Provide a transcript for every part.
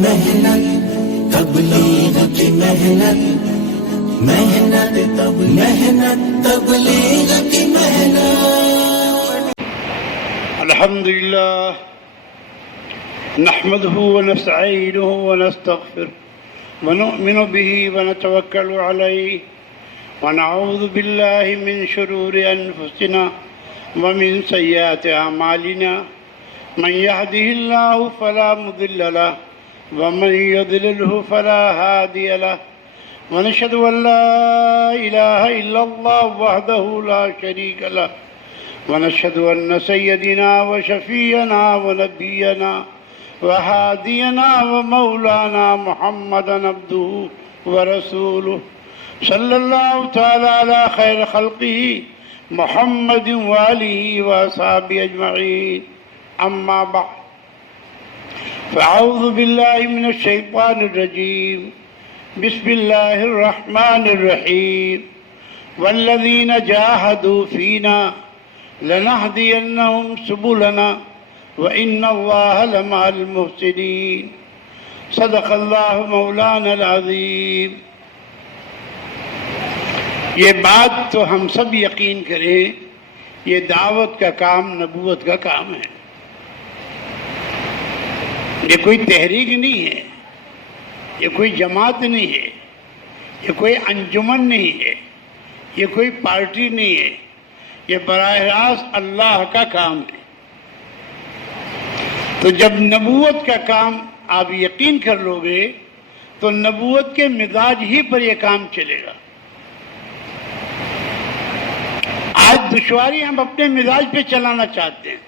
محنت تبلیغ کی محنت محنت تبلیغ کی محنت الحمد لله نحمده ونستعينه ونستغفره ونؤمن به ونتوكل عليه ونعوذ بالله من شرور أنفسنا ومن سيئات أعمالنا من يهده الله فلا مضل له ومن يضلله فلا هادي له ونشهد أن لا إله إلا الله وحده لا شريك له ونشهد أن سيدنا وشفيعنا ونبينا وهادينا ومولانا محمدا عبده ورسوله صلى الله تعالى على خير خلقه محمد وآله وأصحابه أجمعين أما بعد فأعوذ بالله من الشيطان الرجيم بسم الله الرحمن الرحيم والذين جاهدوا فينا لنهدينهم سبلنا وإن الله لمع المحسنين صدق الله مولانا العظيم. یہ بات تو ہم سب یقین کریں، یہ دعوت کا کام نبوت کا کام ہے. یہ کوئی تحریک نہیں ہے، یہ کوئی جماعت نہیں ہے، یہ کوئی انجمن نہیں ہے، یہ کوئی پارٹی نہیں ہے، یہ براہ راست اللہ کا کام ہے. تو جب نبوت کا کام آپ یقین کر لو گے تو نبوت کے مزاج ہی پر یہ کام چلے گا. آج دشواری ہم اپنے مزاج پہ چلانا چاہتے ہیں.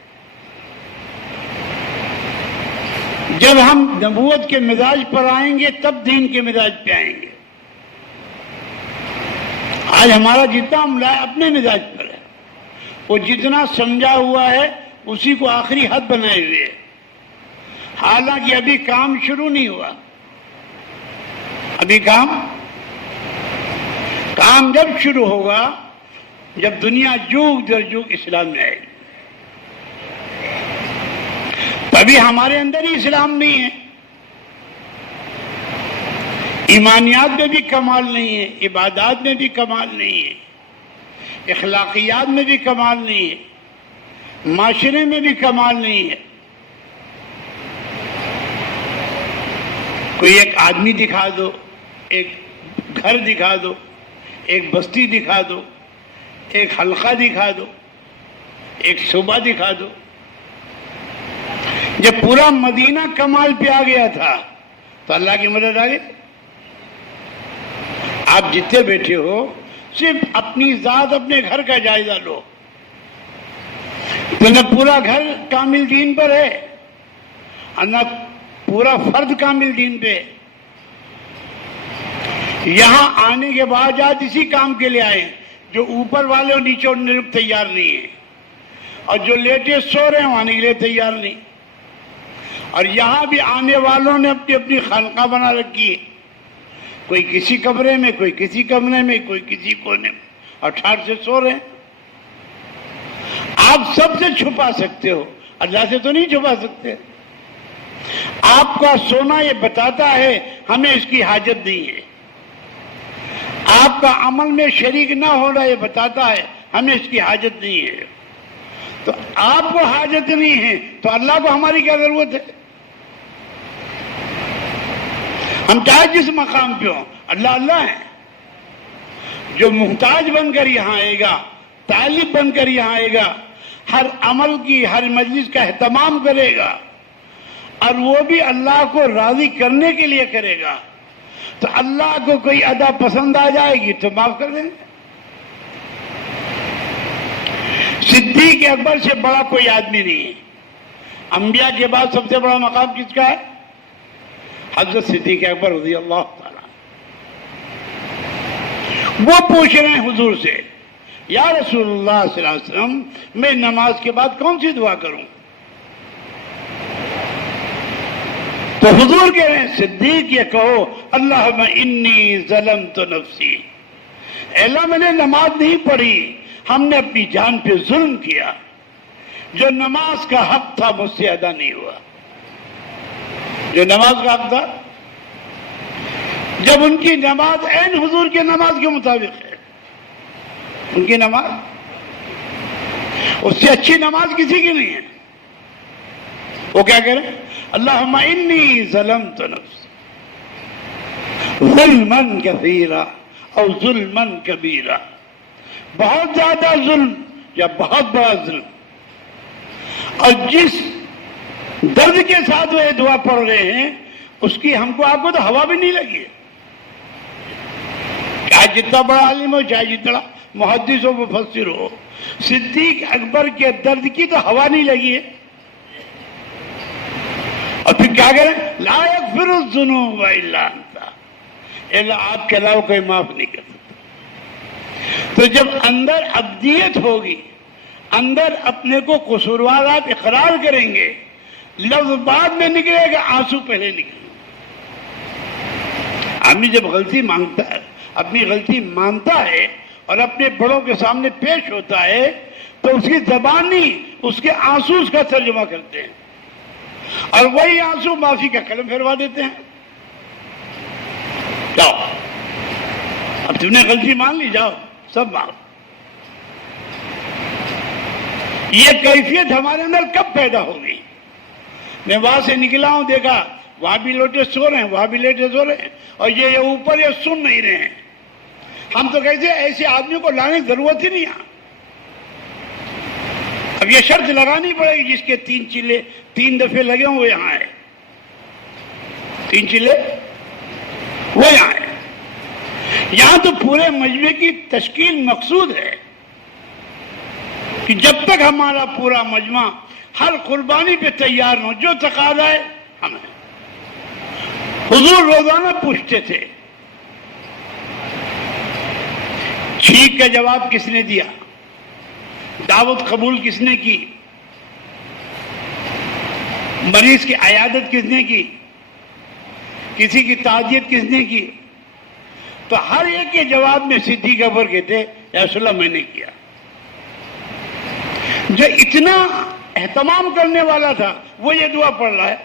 جب ہم نبوت کے مزاج پر آئیں گے تب دین کے مزاج پہ آئیں گے. آج ہمارا جتنا عملہ اپنے مزاج پر ہے، وہ جتنا سمجھا ہوا ہے اسی کو آخری حد بنائے ہوئے ہے. حالانکہ ابھی کام شروع نہیں ہوا. ابھی کام جب شروع ہوگا جب دنیا جوگ در جوگ اسلام میں آئے گی. تبھی ہمارے اندر ہی اسلام نہیں ہے، ایمانیات میں بھی کمال نہیں ہے، عبادات میں بھی کمال نہیں ہے، اخلاقیات میں بھی کمال نہیں ہے، معاشرے میں بھی کمال نہیں ہے. کوئی ایک آدمی دکھا دو، ایک گھر دکھا دو، ایک بستی دکھا دو، ایک حلقہ دکھا دو، ایک صوبہ دکھا دو. جب پورا مدینہ کمال پہ آ گیا تھا تو اللہ کی مدد آ گئی. آپ جتنے بیٹھے ہو صرف اپنی ذات، اپنے گھر کا جائزہ لو تو نہ پورا گھر کامل دین پر ہے اور نہ پورا فرد کامل دین پہ. یہاں آنے کے بعد آج اسی کام کے لیے آئے جو اوپر والے اور نیچے اڑنے کو تیار نہیں ہیں، اور جو لیٹے سو رہے ہیں آنے کے لیے تیار نہیں. اور یہاں بھی آنے والوں نے اپنی اپنی خانقاہ بنا رکھی ہے، کوئی کسی کمرے میں، کوئی کسی کمرے میں، کوئی کسی کونے میں، اور ٹھاٹ سے سو رہے ہیں. آپ سب سے چھپا سکتے ہو، اللہ سے تو نہیں چھپا سکتے. آپ کا سونا یہ بتاتا ہے ہمیں اس کی حاجت نہیں ہے. آپ کا عمل میں شریک نہ ہونا یہ بتاتا ہے ہمیں اس کی حاجت نہیں ہے. تو آپ کو حاجت نہیں ہے تو اللہ کو ہماری کیا ضرورت ہے؟ ہم چاہے جس مقام پہ ہوں، اللہ اللہ ہے. جو محتاج بن کر یہاں آئے گا، طالب بن کر یہاں آئے گا، ہر عمل کی، ہر مجلس کا اہتمام کرے گا، اور وہ بھی اللہ کو راضی کرنے کے لیے کرے گا، تو اللہ کو کوئی ادا پسند آ جائے گی تو معاف کر دیں گے. صدیق اکبر سے بڑا کوئی آدمی نہیں ہے. انبیاء کے بعد سب سے بڑا مقام کس کا ہے؟ حضرت صدیق اکبر رضی اللہ تعالیٰ. وہ پوچھ رہے ہیں حضور سے، یا رسول اللہ صلی اللہ علیہ وسلم میں نماز کے بعد کون سی دعا کروں؟ تو حضور کہہ رہے ہیں صدیق یہ کہو اللہم انی ظلمت نفسی، اے اللہ میں نے نماز نہیں پڑھی، ہم نے اپنی جان پہ ظلم کیا، جو نماز کا حق تھا مجھ سے ادا نہیں ہوا. جو نماز کا حق تھا، جب ان کی نماز عین حضور کی نماز کے مطابق ہے، ان کی نماز اس سے اچھی نماز کسی کی نہیں ہے، وہ کیا کریں؟ اللہم انی ظلمت نفسی ظلما کثیرا او ظلما کبیرا، بہت زیادہ ظلم یا بہت بڑا ظلم. اور جس درد کے ساتھ وہ یہ دعا پڑھ رہے ہیں اس کی ہم کو آپ کو تو ہوا بھی نہیں لگی ہے. چاہے جتنا بڑا عالم ہو، چاہے جتنا محدث ہو، مفسر ہو، صدیق اکبر کے درد کی تو ہوا نہیں لگی ہے. اور پھر کیا کریں؟ لا یغفر الذنوب الا انت، الا آپ کے علاوہ کوئی معاف نہیں کر سکتا. تو جب اندر ابدیت ہوگی، اندر اپنے کو قصوروار آپ اقرار کریں گے، لفظ بعد میں نکلے گا، آنسو پہلے نکلے گا. آدمی جب غلطی مانگتا ہے، اپنی غلطی مانتا ہے اور اپنے بڑوں کے سامنے پیش ہوتا ہے تو اس کی زبان نہیں، اس کے آنسو اس کا ترجمہ کرتے ہیں، اور وہی آنسو معافی کا قلم پھیروا دیتے ہیں. جاؤ اب تم نے غلطی مان لی، جاؤ سب معاف. یہ کیفیت ہمارے اندر کب پیدا ہوگی؟ میں وہاں سے نکلا ہوں، دیکھا وہاں بھی لوٹے سو رہے ہیں، وہاں بھی لیٹے سو رہے ہیں، اور یہ اوپر یہ سن نہیں رہے ہیں. ہم تو کہتے ہیں ایسے آدمی کو لانے کی ضرورت ہی نہیں ہے. اب یہ شرط لگانی پڑے گی، جس کے 3 چلے 3 دفعے لگے ہوں وہ یہاں ہے، 3 چلے وہ یہاں ہے. یہاں تو پورے مجمع کی تشکیل مقصود ہے کہ جب تک ہمارا پورا مجمع ہر قربانی پہ تیار ہو، جو تقاضا ہے ہمیں. حضور روزانہ پوچھتے تھے چھینک کا جواب کس نے دیا، دعوت قبول کس نے کی، مریض کی عیادت کس نے کی، کسی کی تعزیت کس نے کی. تو ہر ایک کے جواب میں صدیق اکبر کہتے یا رسول اللہ میں نے کیا. جو اتنا اہتمام کرنے والا تھا وہ یہ دعا پڑھ رہا ہے،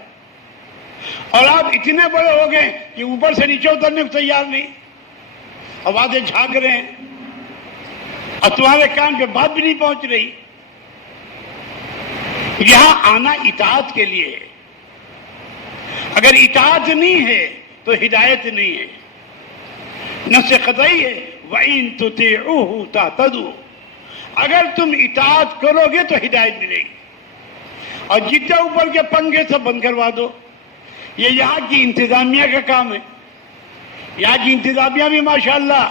اور آپ اتنے بڑے ہو گئے کہ اوپر سے نیچے اترنے کو تیار نہیں، آوازیں جھانک رہے ہیں اور تمہارے کان پہ بات بھی نہیں پہنچ رہی. یہاں آنا اطاعت کے لیے ہے. اگر اطاعت نہیں ہے تو ہدایت نہیں ہے. نص قطعی ہے وَإِن تُطِيعُوهُ تَهْتَدُوا، اگر تم اطاعت کرو گے تو ہدایت ملے گی. اور جتنے اوپر کے پنکھے سب بند کروا دو. یہ یہاں کی انتظامیہ کا کام ہے. یہاں کی انتظامیہ بھی ماشاءاللہ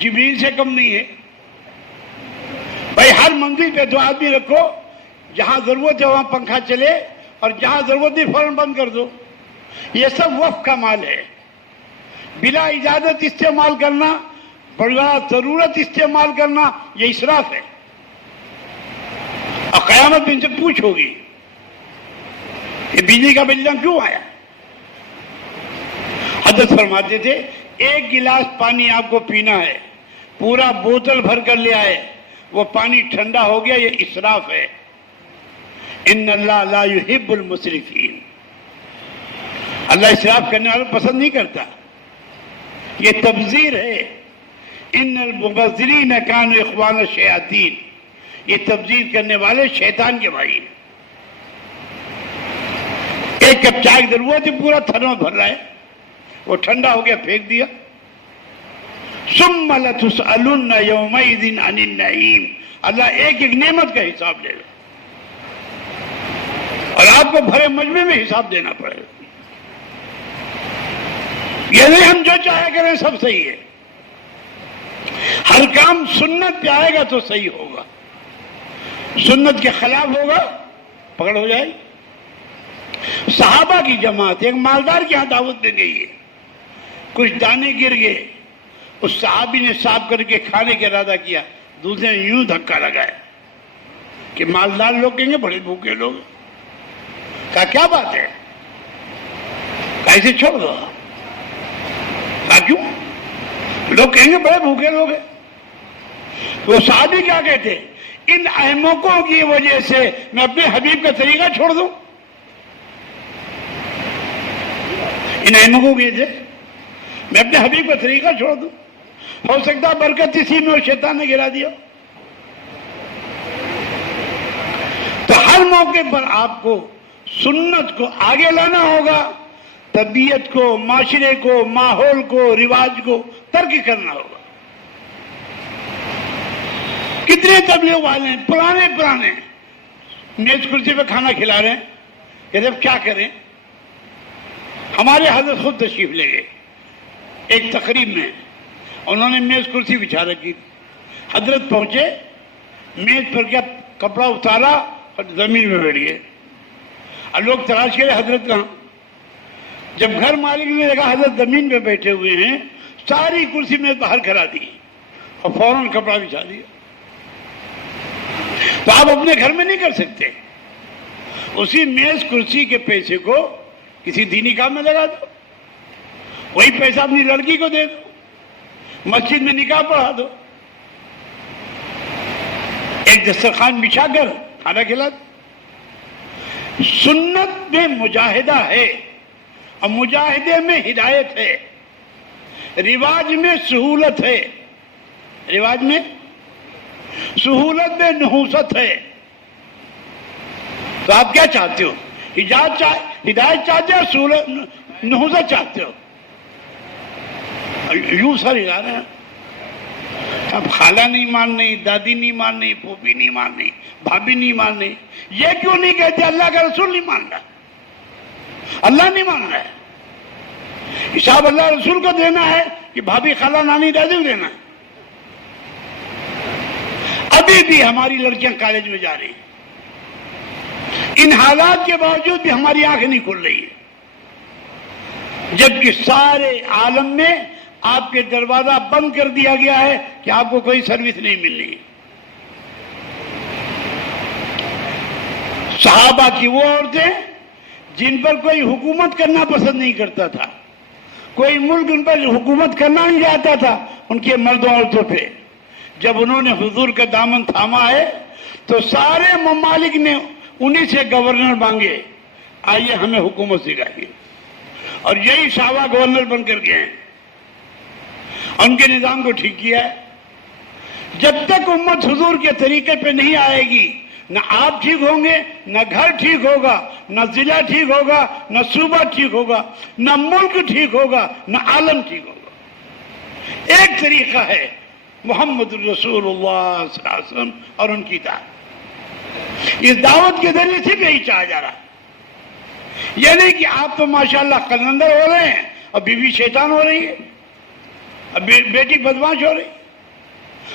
جبریل سے کم نہیں ہے. بھائی ہر منزل پہ 2 آدمی رکھو، جہاں ضرورت ہے وہاں پنکھا چلے، اور جہاں ضرورت نہیں فوراً بند کر دو. یہ سب وقف کا مال ہے. بلا اجازت استعمال کرنا، بلا ضرورت استعمال کرنا، یہ اسراف ہے. اور قیامت میں ان سے پوچھ ہوگی کہ بجلی کا بل کیوں آیا. حضرت فرماتے تھے 1 گلاس پانی آپ کو پینا ہے، پورا بوتل بھر کر لے آئے، وہ پانی ٹھنڈا ہو گیا، یہ اسراف ہے. ان اللہ لا يحب المسرفین، اللہ اسراف کرنے والوں پسند نہیں کرتا. یہ تبذیر ہے. ان المبذرین کانوا اخوان الشیاطین، یہ تبذیر کرنے والے شیطان کے بھائی ہیں. ایک کپ چائے کی ضرورت ہے، پورا تھرمس بھر رہا ہے، وہ ٹھنڈا ہو گیا پھینک دیا. ثم لتسألن یومئذ عن النعیم، اللہ ایک ایک نعمت کا حساب لے گا، اور آپ کو بھرے مجمع میں حساب دینا پڑے گا. یہ نہیں ہم جو چاہے کریں سب صحیح ہے. ہر کام سنت پہ آئے گا تو صحیح ہوگا، سنت کے خلاف ہوگا پکڑ ہو جائے. صحابہ کی جماعت ایک مالدار کے ہاں دعوت میں گئی ہے، کچھ دانے گر گئے، اس صحابی نے صاف کر کے کھانے کا ارادہ کیا، دوسرے نے یوں دھکا لگایا کہ مالدار لوگ کہیں گے بڑے بھوکے لوگ. کہا کیا بات ہے، کیسے چھوڑ دو. کہا کیوں، لوگ کہیں گے بڑے بھوکے لوگ ہیں. وہ صحابی کیا کہتے، ان احمقوں کی وجہ سے میں اپنے حبیب کا طریقہ چھوڑ دوں. ان احمقوں کے سے میں اپنے حبیب کا طریقہ چھوڑ دوں؟ ہو سکتا برکت اسی میں اور شیطان نے گرا دیا. تو ہر موقع پر آپ کو سنت کو آگے لانا ہوگا، طبیعت کو، معاشرے کو، ماحول کو، رواج کو ترک کرنا ہوگا. کتنے تبلیغ والے ہیں پرانے میز کرسی پہ کھانا کھلا رہے ہیں کہ جب کیا کریں. ہمارے حضرت خود تشریف لے گئے ایک تقریب میں، انہوں نے میز کرسی بچھا رکھی. حضرت پہنچے، میز پر کیا کپڑا اتارا اور زمین میں بیٹھ گئے. اور لوگ تلاش کرے حضرت کہاں. جب گھر مالک نے دیکھا حضرت زمین پہ بیٹھے ہوئے ہیں، ساری کرسی میز باہر کرا دی اور فوراً کپڑا بچھا دیا. تو آپ اپنے گھر میں نہیں کر سکتے. اسی میز کرسی کے پیسے کو کسی دینی کام میں لگا دو، وہی پیسہ اپنی لڑکی کو دے دو، مسجد میں نکاح پڑھا دو، ایک دسترخوان بچھا کر کھانا کھلا دو. سنت میں مجاہدہ ہے اور مجاہدے میں ہدایت ہے. رواج میں سہولت ہے، رواج میں سہولت میں نحوست ہے. تو آپ کیا چاہتے ہو؟ ہدایت چاہتے ہو، سہولت نحوست چاہتے ہو؟ یوں سر ہلا رہے ہیں. اب خالہ نہیں ماننی، دادی نہیں ماننی، پھوپھی نہیں ماننی، بھابھی نہیں ماننی. یہ کیوں نہیں کہتے اللہ کا رسول نہیں مان رہا؟ اللہ نہیں مان رہا ہے. حساب اللہ رسول کو دینا ہے کہ بھابھی خالہ نانی دادی کو دینا ہے؟ ابھی بھی ہماری لڑکیاں کالج میں جا رہی ہیں، ان حالات کے باوجود بھی ہماری آنکھیں نہیں کھل رہی ہے، جبکہ سارے عالم میں آپ کے دروازہ بند کر دیا گیا ہے کہ آپ کو کوئی سروس نہیں ملنی ہے. صحابہ کی وہ عورتیں جن پر کوئی حکومت کرنا پسند نہیں کرتا تھا، کوئی ملک ان پر حکومت کرنا نہیں چاہتا تھا، ان کے مردوں عورتوں پہ جب انہوں نے حضور کا دامن تھاما ہے تو سارے ممالک نے انہی سے گورنر مانگے، آئیے ہمیں حکومت سکھائیے. اور یہی صحابہ گورنر بن کر گئے ہیں، ان کے نظام کو ٹھیک کیا ہے. جب تک امت حضور کے طریقے پہ نہیں آئے گی، نہ آپ ٹھیک ہوں گے، نہ گھر ٹھیک ہوگا، نہ ضلع ٹھیک ہوگا، نہ صوبہ ٹھیک ہوگا، نہ ملک ٹھیک ہوگا، نہ عالم ٹھیک ہوگا. ایک طریقہ ہے محمد رسول اللہ صلی اللہ علیہ وسلم اور ان کی دعوت. اس دعوت کے ذریعے سے بھی یہی چاہا جا رہا ہے. یہ نہیں کہ آپ تو ماشاءاللہ قلندر ہو رہے ہیں اور بیوی شیطان ہو رہی ہے، اب بیٹی بدماش ہو رہی،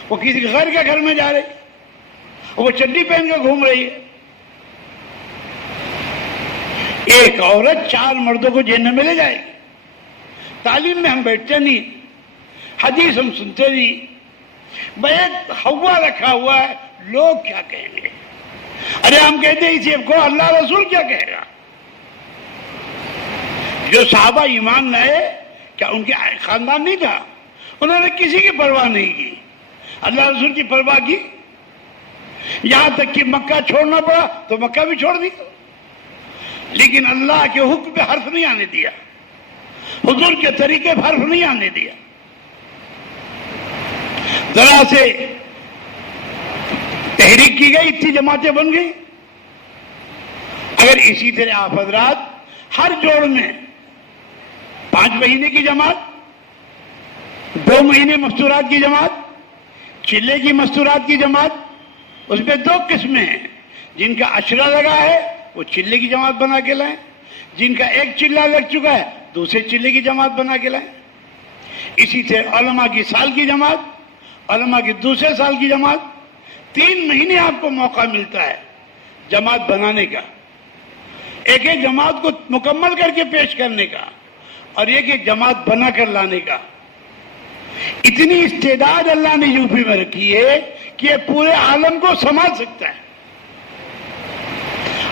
وہ کسی غیر کے گھر میں جا رہی، وہ چڈی پہن کے گھوم رہی ہے. ایک عورت 4 مردوں کو جہنم میں لے جائے گی. تعلیم میں ہم بیٹھتے نہیں، حدیث ہم سنتے نہیں، ایک ہوا رکھا ہوا ہے، لوگ کیا کہیں گے. ارے ہم کہتے ہیں اسی کو اللہ رسول کیا کہے گا. جو صحابہ ایمان لائے کیا ان کے خاندان نہیں تھا؟ انہوں نے کسی کی پرواہ نہیں کی، اللہ رسول کی پرواہ کی. یہاں تک کہ مکہ چھوڑنا پڑا تو مکہ بھی چھوڑ دی، لیکن اللہ کے حکم پہ حرف نہیں آنے دیا، حضور کے طریقے پہ حرف نہیں آنے دیا. ذرا سے تحریک کی گئی، اتنی جماعتیں بن گئی. اگر اسی طرح آپ حضرات ہر جوڑ میں 5 مہینے کی جماعت، 2 مہینے مستورات کی جماعت، چلے کی مستورات کی جماعت، اس میں 2 قسمیں ہیں. جن کا عشرہ لگا ہے وہ چلے کی جماعت بنا کے لائیں، جن کا 1 چلہ لگ چکا ہے دوسرے چلے کی جماعت بنا کے لائیں. اسی طرح علماء کی سال کی جماعت، علماء کی دوسرے سال کی جماعت. 3 مہینے آپ کو موقع ملتا ہے جماعت بنانے کا، ایک جماعت کو مکمل کر کے پیش کرنے کا، اور ایک جماعت بنا کر لانے کا. اتنی استعداد اللہ نے یو پی میں رکھی ہے کہ یہ پورے عالم کو سنبھال سکتا ہے.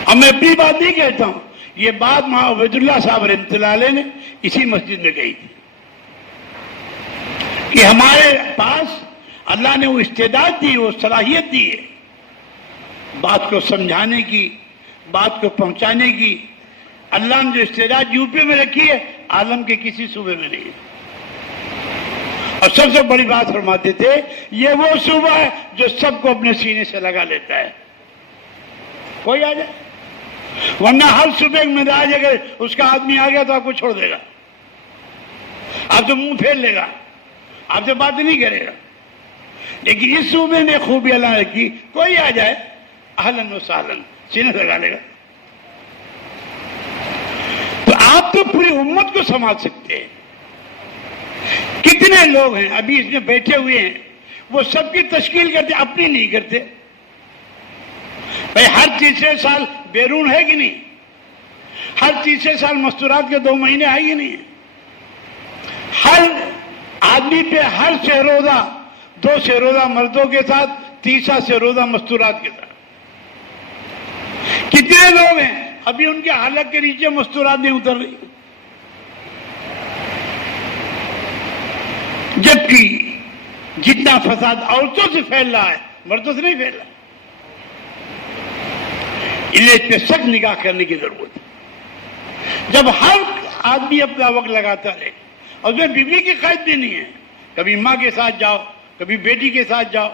اور میں اپنی بات نہیں کہتا ہوں، یہ بات ماں عبید اللہ صاحب رحمۃ اللہ علیہ نے اسی مسجد میں کہی تھی کہ ہمارے پاس اللہ نے وہ استعداد دی، وہ صلاحیت دی ہے بات کو سمجھانے کی، بات کو پہنچانے کی. اللہ نے جو استعداد یو پی میں رکھی ہے عالم کے کسی صوبے میں نہیں ہے. اور سب سے بڑی بات فرماتے تھے یہ وہ صوبہ ہے جو سب کو اپنے سینے سے لگا لیتا ہے. کوئی آ جائے, ورنہ ہر صوبے میں مزاج اگر اس کا آدمی آ گیا تو آپ کو چھوڑ دے گا, آپ سے منہ پھیر لے گا, آپ سے بات نہیں کرے گا. لیکن اس صوبے نے خوبی اللہ نے کی, کوئی آ جائے اہلاً و سہلاً سینے لگا لے گا. تو آپ تو پوری امت کو سنبھال سکتے ہیں. کتنے لوگ ہیں ابھی اس میں بیٹھے ہوئے ہیں, وہ سب کی تشکیل کرتے, اپنی نہیں کرتے. بھائی ہر تیسرے سال بیرون ہے کہ نہیں؟ ہر تیسرے سال مستورات کے 2 مہینے آئے گی نہیں؟ ہر آدمی پہ ہر سہروزہ 2 سہروزہ مردوں کے ساتھ, تیسرا سہروزہ مستورات کے ساتھ. کتنے لوگ ہیں ابھی ان کے حلق کے نیچے مستورات نہیں اتر رہی, جبکہ جتنا فساد عورتوں سے پھیل رہا ہے مردوں سے نہیں پھیل رہا. انہیں اس پہ سخت نگاہ کرنے کی ضرورت ہے. جب ہر آدمی اپنا وقت لگاتا رہے, اور اس میں بیوی کی قید بھی نہیں ہے, کبھی ماں کے ساتھ جاؤ, کبھی بیٹی کے ساتھ جاؤ.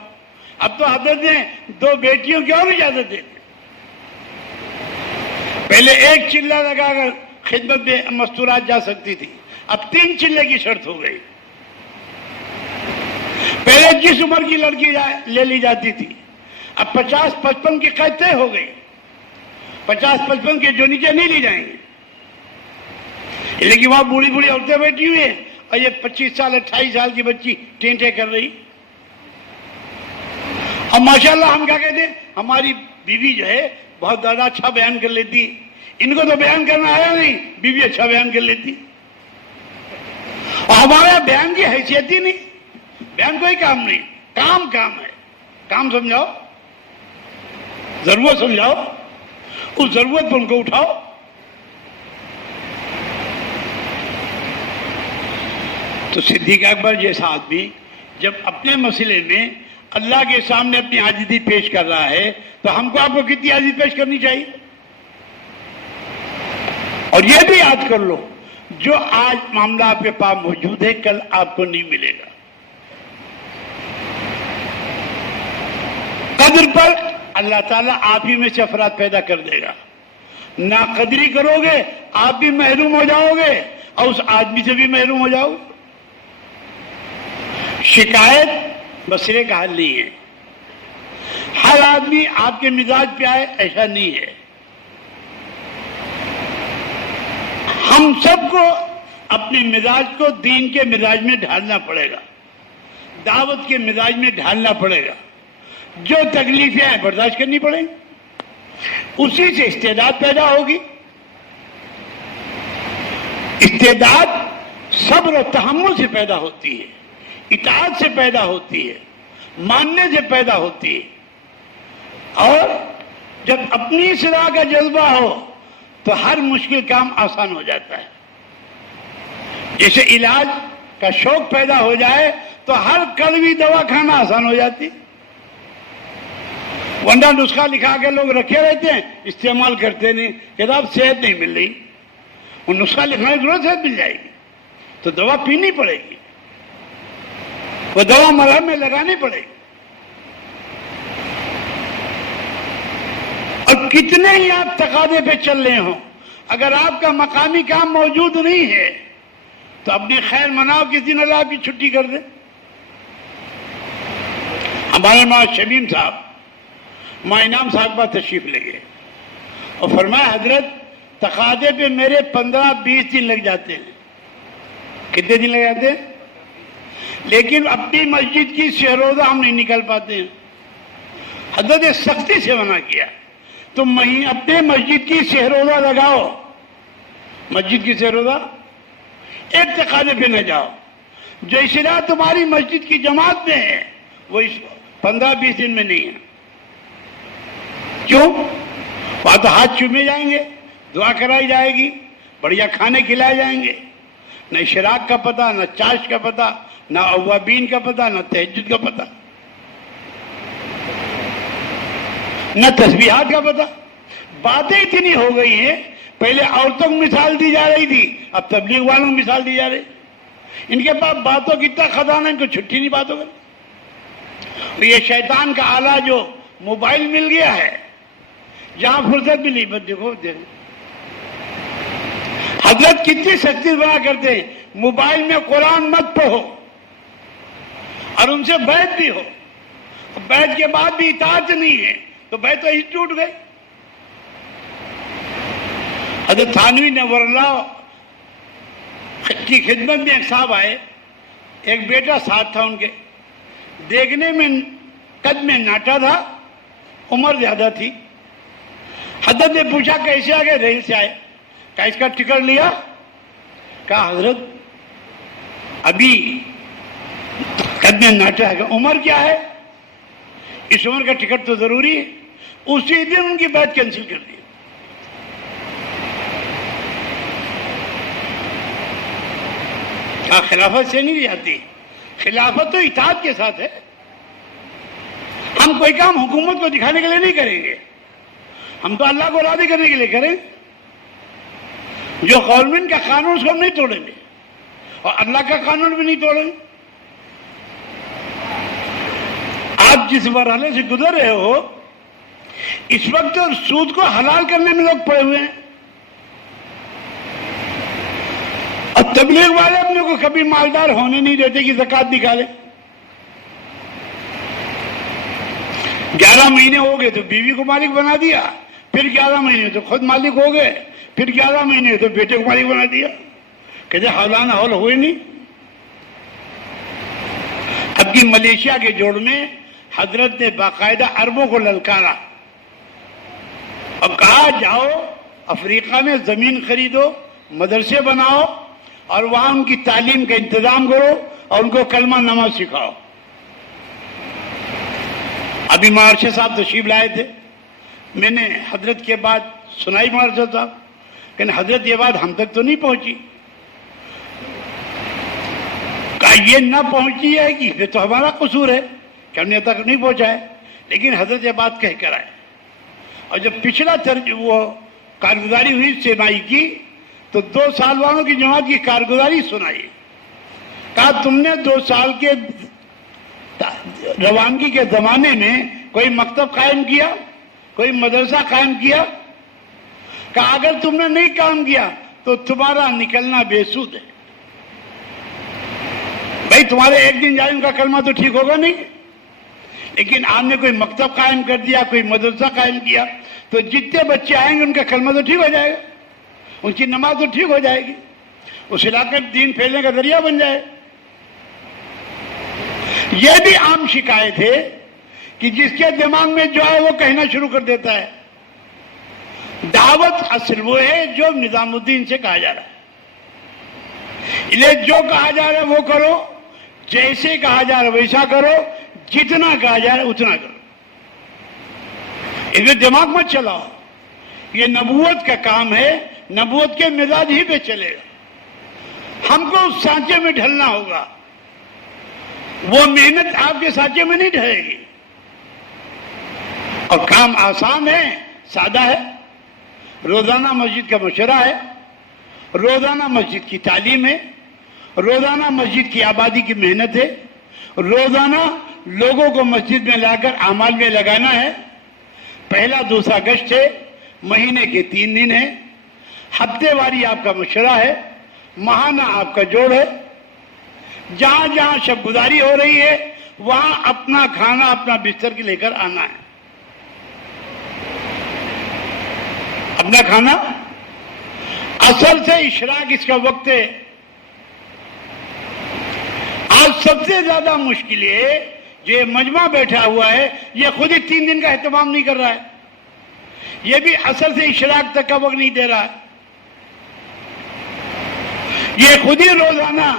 اب تو حضرت نے 2 بیٹیوں کی اور اجازت دیتے. پہلے 1 چلہ لگا کر خدمت میں مستورات جا سکتی تھی, اب 3 چلے کی شرط ہو گئی. پہلے جس عمر کی لڑکی لے لی جاتی تھی, اب 50-55 کی قید طے ہو گئی. 50-55 کے جو نیچے نہیں لی جائیں گے. لیکن وہاں بوڑھی بوڑھی عورتیں بیٹھی ہوئی ہیں اور یہ 25 سال 28 سال کی بچی ٹینٹے کر رہی. اور ماشاءاللہ ہم کیا کہتے ہیں, ہماری بیوی جو ہے بہت زیادہ اچھا بیان کر لیتی. ان کو تو بیان کرنا آیا نہیں, بیوی اچھا بیان کر لیتی. اور ہمارا بیان کی حیثیت ہی نہیں. بیان کوئی کام نہیں, کام ہے. کام سمجھاؤ, ضرورت سمجھاؤ, اس ضرورت پر ان کو اٹھاؤ. تو صدیق اکبر جیسا آدمی جب اپنے مسئلے میں اللہ کے سامنے اپنی عاجزی پیش کر رہا ہے تو ہم کو آپ کو کتنی عاجزی پیش کرنی چاہیے. اور یہ بھی یاد کر لو, جو آج معاملہ آپ کے پاس موجود ہے کل آپ کو نہیں ملے گا. قدر پر اللہ تعالیٰ آپ ہی میں سے افراد پیدا کر دے گا. ناقدری کرو گے آپ بھی محروم ہو جاؤ گے اور اس آدمی سے بھی محروم ہو جاؤ. شکایت مسئلے کا حل نہیں ہے. ہر آدمی آپ کے مزاج پہ آئے ایسا نہیں ہے. ہم سب کو اپنے مزاج کو دین کے مزاج میں ڈھالنا پڑے گا, دعوت کے مزاج میں ڈھالنا پڑے گا. جو تکلیفیں ہیں برداشت کرنی پڑیں گی, اسی سے استعداد پیدا ہوگی. استعداد صبر و تحمل سے پیدا ہوتی ہے, اطاعت سے پیدا ہوتی ہے, ماننے سے پیدا ہوتی ہے. اور جب اپنی اصلاح کا جذبہ ہو تو ہر مشکل کام آسان ہو جاتا ہے. جیسے علاج کا شوق پیدا ہو جائے تو ہر کڑوی دوا کھانا آسان ہو جاتی. ورنہ نسخہ لکھا کے لوگ رکھے رہتے ہیں, استعمال کرتے نہیں. کتاب صحت نہیں مل رہی, وہ نسخہ لکھنے کی ضرورت صحت مل جائے گی تو دوا پینی پڑے گی, وہ دوا مرہم میں لگانی پڑے گی. اور کتنے ہی آپ تقاضے پہ چل رہے ہوں, اگر آپ کا مقامی کام موجود نہیں ہے تو اپنی خیر مناؤ, کس دن اللہ آپ کی چھٹی کر دے. ہمارے ماں شمیم صاحب ماں انعام صاحب پر تشریف لے گئے اور فرمایا حضرت تقاضے پہ میرے 15-20 دن لگ جاتے ہیں. کتنے دن لگ جاتے ہیں؟ لیکن اپنی مسجد کی سہروزہ ہم نہیں نکل پاتے ہیں. حضرت نے سختی سے منع کیا, تم اپنے مسجد کی سہروزہ لگاؤ. مسجد کی سہروزہ ایک تقاضے پہ نہ جاؤ. جو اصلاح تمہاری مسجد کی جماعت میں ہے وہ 15-20 دن میں نہیں ہے. کیوں؟ وہاں تو ہاتھ چومے جائیں گے, دعا کرائی جائے گی, بڑھیا کھانے کھلائے جائیں گے. نہ اشراق کا پتہ, نہ چاشت کا پتہ, نہ اوابین کا پتہ, نہ تہجد کا پتہ, نہ تسبیحات کا پتہ. باتیں اتنی ہو گئی ہیں پہلے عورتوں کو مثال دی جا رہی تھی، اب تبلیغ والوں کو مثال دی جا رہی. ان کے پاس باتوں کی اتنا خزانہ، ان کو چھٹی نہیں باتوں کا. یہ شیطان کا آلہ جو موبائل مل گیا ہے، جہاں فرصت ملی بس دیکھو. حضرت کتنی سختی بنا کرتے ہیں، موبائل میں قرآن مت پڑھو اور ان سے بیعت بھی ہو. بیعت کے بعد بھی اطاعت نہیں ہے تو بیعت تو ہی ٹوٹ گئی. حضرت تھانوی نور اللہ کی خدمت میں ایک صاحب آئے، ایک بیٹا ساتھ تھا ان کے، دیکھنے میں قد میں ناٹا تھا، عمر زیادہ تھی. حضرت نے پوچھا کیسے آ گئے؟ ریل سے آئے. کہا اس کا ٹکٹ لیا؟ کہا حضرت ابھی قد میں ناٹا ہے. عمر کیا ہے؟ اس عمر کا ٹکٹ تو ضروری ہے. اسی دن ان کی بیعت کینسل کر دی. کہا خلافت سے نہیں جاتی، خلافت تو اطاعت کے ساتھ ہے. ہم کوئی کام حکومت کو دکھانے کے لیے نہیں کریں گے، ہم تو اللہ کو راضی کرنے کے لیے کریں. جو گورنمنٹ کا قانون اس کو ہم نہیں توڑیں گے اور اللہ کا قانون بھی نہیں توڑیں گے. آپ جس مرحلے سے گزر رہے ہو اس وقت سود کو حلال کرنے میں لوگ پڑے ہوئے ہیں، اور تبلیغ والے اپنے کو کبھی مالدار ہونے نہیں دیتے کہ زکوٰۃ نکالے. 11 مہینے ہو گئے تو بیوی کو مالک بنا دیا، پھر 11 مہینے تو خود مالک ہو گئے، پھر 11 مہینے تو بیٹے کو مالک بنا دیا. کہتے حولانہ حول ہوئے نہیں. اب کی ملیشیا کے جوڑ میں حضرت نے باقاعدہ عربوں کو للکارا اور کہا جاؤ افریقہ میں زمین خریدو، مدرسے بناؤ اور وہاں ان کی تعلیم کا انتظام کرو اور ان کو کلمہ نماز سکھاؤ. ابھی مہارشہ صاحب تشریف لائے تھے، میں نے حضرت کے بعد سنائی مہارشہ صاحب، لیکن حضرت یہ بات ہم تک تو نہیں پہنچی. کہا یہ نہ پہنچی ہے کہ یہ تو ہمارا قصور ہے کہ ہم نے تک نہیں پہنچا ہے، لیکن حضرت یہ بات کہہ کر آئے. اور جب پچھلا وہ کارگزاری ہوئی سیمائی کی تو 2 سال والوں کی جماعت کی کارگزاری سنائی. کہا تم نے 2 سال کے روانگی کے زمانے میں کوئی مکتب قائم کیا، کوئی مدرسہ قائم کیا؟ کہا اگر تم نے نہیں کام کیا تو تمہارا نکلنا بے سود ہے. بھائی تمہارے ایک دن جائے ان کا کلمہ تو ٹھیک ہوگا نہیں، لیکن آپ نے کوئی مکتب قائم کر دیا، کوئی مدرسہ قائم کیا تو جتنے بچے آئیں گے ان کا کلمہ تو ٹھیک ہو جائے گا، ان کی نماز تو ٹھیک ہو جائے گی، اس علاقے میں دین پھیلنے کا ذریعہ بن جائے. یہ بھی عام شکایت ہے کہ جس کے دماغ میں جو ہے وہ کہنا شروع کر دیتا ہے. دعوت اصل وہ ہے جو نظام الدین سے کہا جا رہا ہے. انہیں جو کہا جا رہا ہے وہ کرو، جیسے کہا جا رہا ہے ویسا کرو، جتنا کہا جا رہا ہے اتنا کرو. انہیں دماغ مت چلاؤ. یہ نبوت کا کام ہے، نبوت کے مزاج ہی پہ چلے گا. ہم کو اس سانچے میں ڈھلنا ہوگا، وہ محنت آپ کے سانچے میں نہیں ڈھلے گی. اور کام آسان ہے، سادہ ہے. روزانہ مسجد کا مشورہ ہے، روزانہ مسجد کی تعلیم ہے، روزانہ مسجد کی آبادی کی محنت ہے، روزانہ لوگوں کو مسجد میں لا کر اعمال میں لگانا ہے. پہلا دوسرا گشت ہے، مہینے کے 3 دن ہے، ہفتے واری آپ کا مشورہ ہے، ماہانہ آپ کا جوڑ ہے. جہاں جہاں شب گزاری ہو رہی ہے وہاں اپنا کھانا اپنا بستر کے لے کر آنا ہے. اپنا کھانا اصل سے اشراق اس کا وقت ہے. آج سب سے زیادہ مشکل ہے جو یہ مجمع بیٹھا ہوا ہے یہ خود ہی 3 دن کا اہتمام نہیں کر رہا ہے، یہ بھی اصل سے اشراق تک کا وقت نہیں دے رہا ہے. یہ خود ہی روزانہ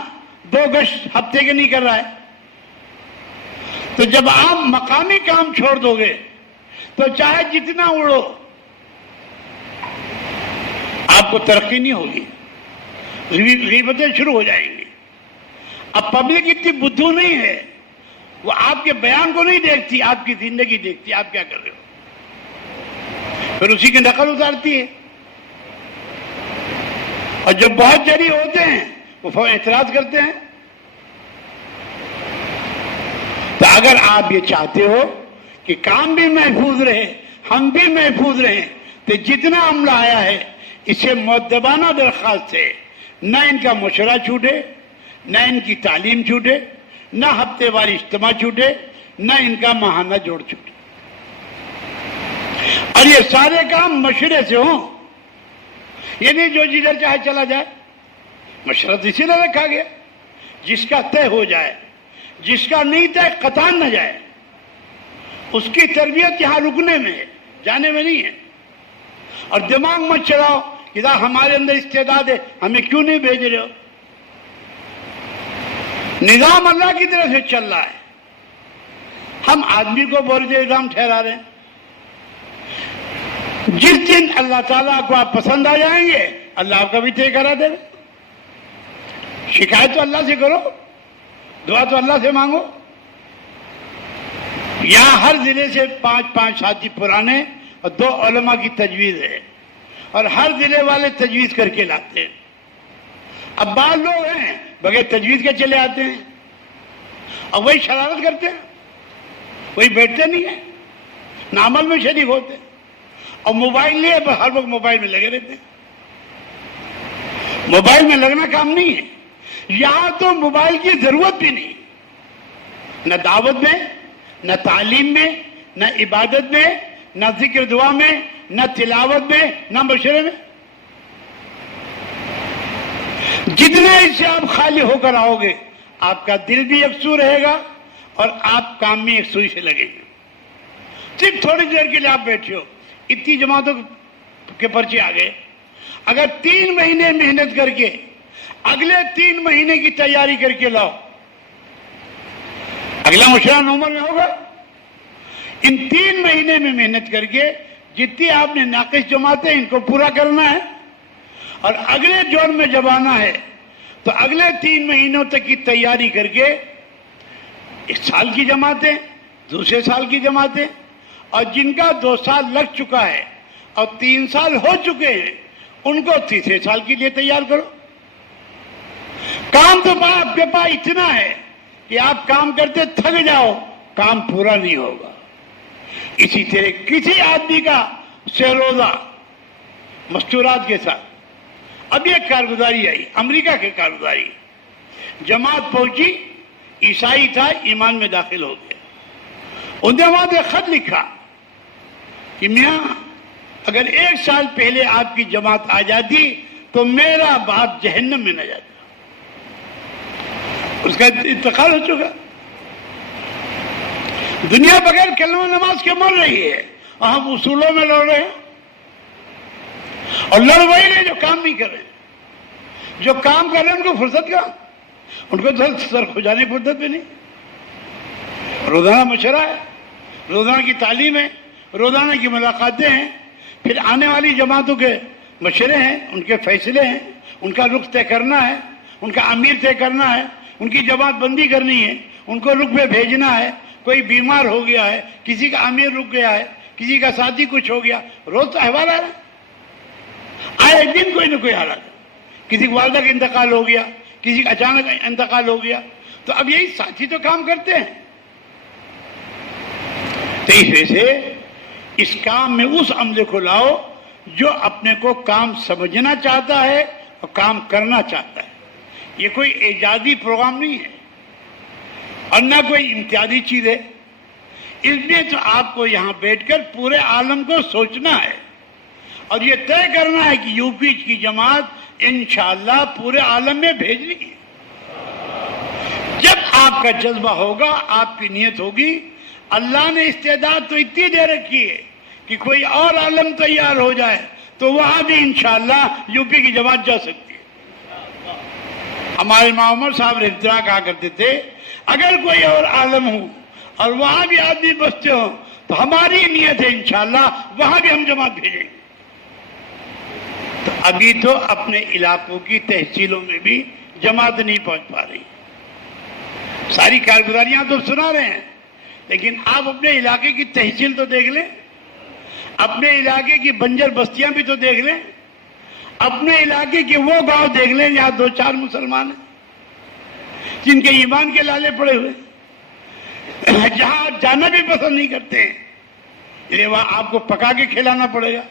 2 گشت ہفتے کے نہیں کر رہا ہے. تو جب آپ مقامی کام چھوڑ دو گے تو چاہے جتنا اڑو آپ کو ترقی نہیں ہوگی، غیبتیں شروع ہو جائیں گی. اب پبلک اتنی بدھو نہیں ہے، وہ آپ کے بیان کو نہیں دیکھتی، آپ کی زندگی دیکھتی، آپ کیا کر رہے ہو، پھر اسی کی نقل اتارتی ہے. اور جب بہت جری ہوتے ہیں وہ اعتراض کرتے ہیں. تو اگر آپ یہ چاہتے ہو کہ کام بھی محفوظ رہے ہم بھی محفوظ رہیں تو جتنا عملہ آیا ہے اسے مؤدبانہ درخواست ہے، نہ ان کا مشورہ چھوٹے، نہ ان کی تعلیم چھوٹے، نہ ہفتے واری اجتماع چھوٹے، نہ ان کا ماہانہ جوڑ چھوٹے، اور یہ سارے کام مشورے سے ہوں. یہ نہیں جو جدھر چاہے چلا جائے. مشورہ اسی لیے رکھا گیا جس کا طے ہو جائے، جس کا نہیں طے قطعاً نہ جائے. اس کی تربیت یہاں رکنے میں ہے، جانے میں نہیں ہے. اور دماغ مت چلاؤ کہ ہمارے اندر استعداد ہے ہمیں کیوں نہیں بھیج رہے ہو. نظام اللہ کی طرف سے چل رہا ہے، ہم آدمی کو بورد الزام ٹھہرا رہے ہیں. جس دن اللہ تعالیٰ کو آپ پسند آ جائیں گے اللہ آپ کا بھی طے کرا دے گا. شکایت تو اللہ سے کرو، دعا تو اللہ سے مانگو. یہاں ہر ضلع سے 5 ساتھی پرانے اور 2 علماء کی تجویز ہے، اور ہر ضلع والے تجویز کر کے لاتے ہیں. اب بعض لوگ ہیں بغیر تجویز کے چلے آتے ہیں اور وہی شرارت کرتے ہیں، وہی بیٹھتے نہیں ہیں، نہ عمل میں شریک ہوتے ہیں، اور موبائل لیے ہر وقت موبائل میں لگے رہتے ہیں. موبائل میں لگنا کام نہیں ہے. یہاں تو موبائل کی ضرورت بھی نہیں، نہ دعوت میں، نہ تعلیم میں، نہ عبادت میں، نہ ذکر دعا میں، نہ تلاوت میں، نہ مشورے میں. جتنے اس سے آپ خالی ہو کر آؤ گے آپ کا دل بھی یکسو رہے گا اور آپ کام میں یکسوئی سے لگیں گے. صرف تھوڑی دیر کے لیے آپ بیٹھے ہو، اتنی جماعتوں کے پرچے آ گئے. اگر 3 مہینے محنت کر کے اگلے 3 مہینے کی تیاری کر کے لاؤ، اگلا مشورہ نومبر میں ہوگا. ان 3 مہینے میں محنت کر کے جتنی آپ نے ناقص جماعتیں ان کو پورا کرنا ہے، اور اگلے جون میں جب آنا ہے تو اگلے 3 مہینوں تک کی تیاری کر کے 1 سال کی جماعتیں، دوسرے سال کی جماعتیں، اور جن کا 2 سال لگ چکا ہے اور 3 سال ہو چکے ہیں ان کو تیسرے سال کے لیے تیار کرو. کام تو آپ کے پاس اتنا ہے کہ آپ کام کرتے تھک جاؤ، کام پورا نہیں ہوگا. اسی طرح کسی آدمی کا سہروزہ مستورات کے ساتھ اب ایک کارگزاری آئی، امریکہ کی کارگزاری. جماعت پہنچی، عیسائی تھا، ایمان میں داخل ہو گیا. انہوں نے وہاں پہ خط لکھا کہ میاں اگر 1 سال پہلے آپ کی جماعت آ جاتی تو میرا باپ جہنم میں نہ جاتا. اس کا انتقال ہو چکا. دنیا بغیر کلمہ نماز کے مر رہی ہے اور ہم اصولوں میں لڑ رہے ہیں، اور لڑ وہی رہے جو کام نہیں کر رہے. جو کام کر رہے ہیں ان کو فرصت کا، ان کو سر کھجانے کی فرصت بھی نہیں. روزانہ مشورہ ہے، روزانہ کی تعلیم ہے، روزانہ کی ملاقاتیں ہیں، پھر آنے والی جماعتوں کے مشورے ہیں، ان کے فیصلے ہیں، ان کا رخ طے کرنا ہے، ان کا امیر طے کرنا ہے، ان کی جماعت بندی کرنی ہے، ان کو رخ پہ بھیجنا ہے. کوئی بیمار ہو گیا ہے، کسی کا امیر رک گیا ہے، کسی کا ساتھی کچھ ہو گیا، روز تو احوال آ رہا ہے. آئے دن کوئی نہ کوئی حالت. کسی والدہ کا انتقال ہو گیا، کسی کا اچانک انتقال ہو گیا. تو اب یہی ساتھی تو کام کرتے ہیں. تو اس وجہ سے اس کام میں اس عملے کو لاؤ جو اپنے کو کام سمجھنا چاہتا ہے اور کام کرنا چاہتا ہے. یہ کوئی ایجادی پروگرام نہیں ہے اور نہ کوئی امتیازی چیز ہے. اس میں تو آپ کو یہاں بیٹھ کر پورے عالم کو سوچنا ہے اور یہ طے کرنا ہے کہ یو پی کی جماعت انشاءاللہ پورے عالم میں بھیجنی ہے. جب آپ کا جذبہ ہوگا، آپ کی نیت ہوگی، اللہ نے استعداد تو اتنی دے رکھی ہے کہ کوئی اور عالم تیار ہو جائے تو وہاں بھی انشاءاللہ یو پی کی جماعت جا سکتی ہے. ہمارے امام عمر صاحب رحمۃ اللہ کہا کرتے تھے اگر کوئی اور عالم ہو اور وہاں بھی آدمی بستے ہوں تو ہماری نیت ہے انشاءاللہ وہاں بھی ہم جماعت بھیجیں گے. تو ابھی تو اپنے علاقوں کی تحصیلوں میں بھی جماعت نہیں پہنچ پا رہی. ساری کارگزاریاں تو سنا رہے ہیں لیکن آپ اپنے علاقے کی تحصیل تو دیکھ لیں، اپنے علاقے کی بنجر بستیاں بھی تو دیکھ لیں. اپنے علاقے کے وہ گاؤں دیکھ لیں جہاں 2-4 مسلمان ہیں جن کے ایمان کے لالے پڑے ہوئے، جہاں جانا بھی پسند نہیں کرتے ہیں، وہاں آپ کو پکا کے کھلانا پڑے گا۔